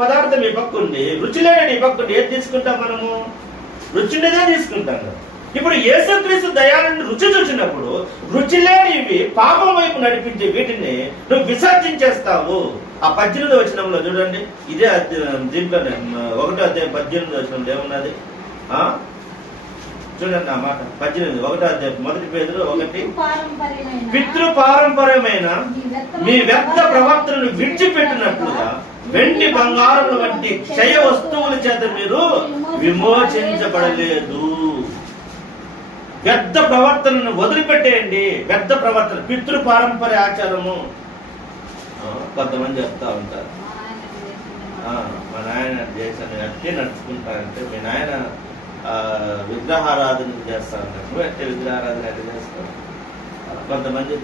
పదార్థం ఈ పక్కుండి, రుచి లేని ఈ పక్కుండి ఏది తీసుకుంటాం మనము? రుచినిదే తీసుకుంటాం కదా. ఇప్పుడు యేసుక్రీస్తు దయాలను రుచి చూసినప్పుడు రుచి లేనివి పాపం వైపు నడిపించే వీటిని నువ్వు విసర్జించేస్తావు. ఆ 18వ వచనంలో చూడండి, ఇదే దీంట్లోనే 1వ అధ్యాయం 18వ వచనంలో ఏమున్నది చూడండి. ఆ మాట 18 1వ అధ్యాయం 1 పేతురు 1. పితృపారంపర్యమైన మీ వ్యర్థ ప్రవర్తనను విడిచిపెట్టినట్లుగా వెండి బంగారం వంటి క్షయ వస్తువుల చేత మీరు విమోచించబడలేదు. వ్యర్థ ప్రవర్తనను వదిలిపెట్టేయండి. వ్యర్థ ప్రవర్తన పితృపారంపర్య ఆచారము. కొంతమంది చెప్తా ఉంటారు, మా నాయన చేశాను అట్టే నడుచుకుంటానంటే, మీ నాయన విగ్రహారాధన చేస్తా ఉంటారు, నువ్వు అట్టే విగ్రహారాధన అట్టే చేస్తావు. కొంతమంది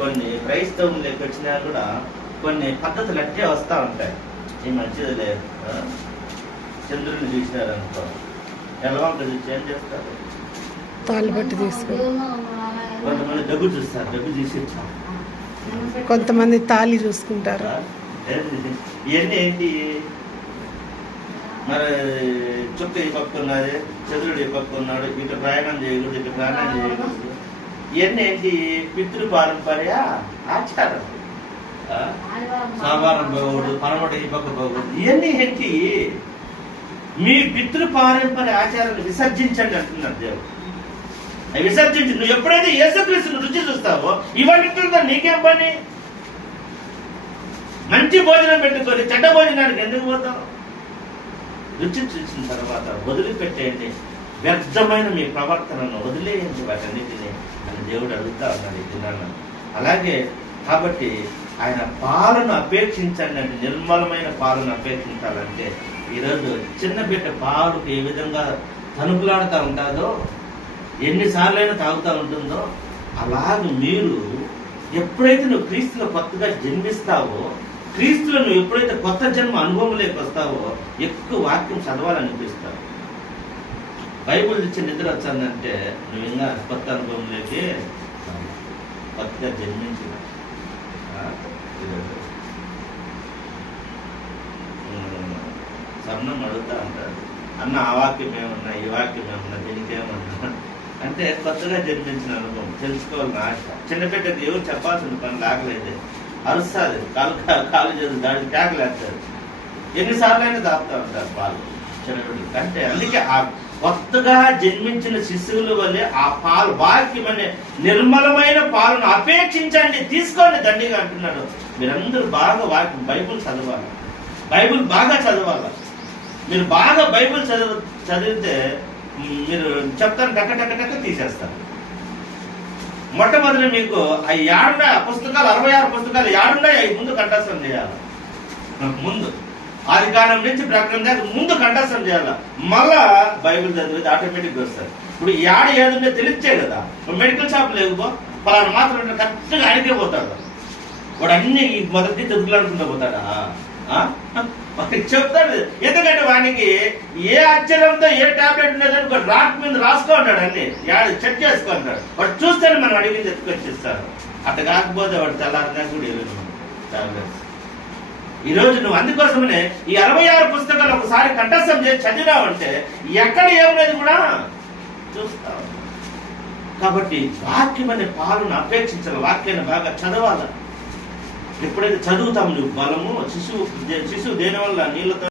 కొన్ని క్రైస్తవులు వచ్చినా కూడా కొన్ని పద్ధతులు అట్టే వస్తూ ఉంటాయి. ఈ మంచిది లేదు, చంద్రుని చూసినారనుకో ఎలవంక చూసి ఏం చేస్తారు, తాళిబట్టి తీసుకో. కొంతమంది దగ్గు చూస్తారు, దగ్గు తీసి కొంతమంది తాళి చూసుకుంటారు. ఇవన్నీ ఏంటి? మరి చుక్క ఈ పక్క ఉన్నది, చంద్రుడు ఈ పక్క ఉన్నాడు, ఇటు ప్రయాణం చేయకూడదు, ఇటు ప్రయాణం చేయకూడదు. ఇవన్నీ ఏంటి? పితృ పారంపర్య ఆచారం. సోమవారం పోకూడదు, పనమటి ఈ పక్క పోకూడదు. ఇవన్నీ ఏంటి? మీ పితృ పారంపర్య ఆచారాన్ని విసర్జించండి అంటున్నారు దేవుడు. అవి విసర్జించి నువ్వు ఎప్పుడైతే యేసుక్రీస్తుని రుచి చూస్తావో ఇవన్నిటితో నీకేం పని? మంచి భోజనం పెట్టుకొని చెడ్డ భోజనానికి ఎందుకు పోతావు? రుచి చూసిన తర్వాత వదిలిపెట్టేయండి. వ్యర్థమైన మీ ప్రవర్తనను వదిలేయండి వాటన్నిటిని అని దేవుడు అడుగుతా ఉన్నాడు ఈ దినాన. అలాగే కాబట్టి ఆయన పాలను అపేక్షించండి అంటే, నిర్మలమైన పాలను అపేక్షించాలంటే ఈరోజు చిన్న బిడ్డ పాలకు ఏ విధంగా తనుకులాడుతూ ఉంటుందో, ఎన్నిసార్లైనా తాగుతూ ఉంటుందో, అలాగే మీరు ఎప్పుడైతే నువ్వు క్రీస్తులో కొత్తగా జన్మిస్తావో, క్రీస్తులో నువ్వు ఎప్పుడైతే కొత్త జన్మ అనుభవంలోకి వస్తావో ఎక్కువ వాక్యం చదవాలనిపిస్తావు. బైబుల్ ఇచ్చి నిద్ర వచ్చిందంటే నువ్వు ఇంకా కొత్త అనుభవంలోకి కొత్తగా జన్మించిన స్వర్ణం అడుగుతా అంటారు, అన్న ఆ వాక్యం ఏమన్నా, ఈ వాక్యం ఏమన్నా, దీనికి ఏమన్నా అంటే కొత్తగా జన్మించిన అనుభవం తెలుసుకోవాలని ఆశ. చిన్నపిల్లకి ఎవరు చెప్పాల్సిన పని లాగలేదు, అరుస్తుంది, కాలు చేసి దాడి కేకలేస్తారు. ఎన్నిసార్లు అయినా దాపుతా ఉంటారు పాలు చిన్నపిల్లలకి. అంటే అందుకే ఆ కొత్తగా జన్మించిన శిశువుల వల్లే ఆ పాలు వాక్యం అనే నిర్మలమైన పాలను అపేక్షించండి, తీసుకోండి దండిగా అంటున్నాడు. మీరందరూ బాగా వాక్యం బైబుల్ చదవాలి, బైబుల్ బాగా చదవాలి. మీరు బాగా బైబుల్ చదివితే మీరు చెప్తాను టక్క టక్క టక్క తీసేస్తారు. మొట్టమొదటి మీకు అవి ఏడున్నాయి పుస్తకాలు, 66 పుస్తకాలు ఏడున్నాయి, అవి ముందు కంఠస్థం చేయాలి. ముందు ఆదికాండం నుంచి ప్రకటన దాకా ముందు కంఠస్థం చేయాలి. మళ్ళా బైబిల్ చదివితే ఆటోమేటిక్గా వస్తారు. ఇప్పుడు ఏదుంటే తెలిస్తే కదా. మెడికల్ షాప్ లేకపో పలానా మాత్రం కరెక్ట్గా ఆయనకే పోతాడు వాడు, అన్ని మొదటి చదువులాడుకుంటూ పోతాడా? వాడికి చెప్తాడు. ఎందుకంటే వానికి ఏ అక్షరంతో ఏ టాబ్లెట్ ఉన్నదని రాక్ మీద రాసుకుంటాడు, అన్ని చెక్ చేసుకుంటాడు. వాడు చూస్తేనే మనం అడిగింది ఎత్తుకొచ్చిస్తారు. అట్లా కాకపోతే వాడు తెల్లారినా కూడా టాబ్లెట్స్. ఈరోజు నువ్వు అందుకోసమనే ఈ 66 పుస్తకాలు ఒకసారి కంఠస్థం చేసి చదివినావంటే ఎక్కడ ఏమున్నది కూడా చూస్తావు. కాబట్టి వాక్యం అనే పాలను అపేక్షించాలి, వాక్యాన్ని బాగా చదవాలి. ఎప్పుడైతే చదువుతాం నువ్వు బలము శిశువు దేని వల్ల నీళ్ళతో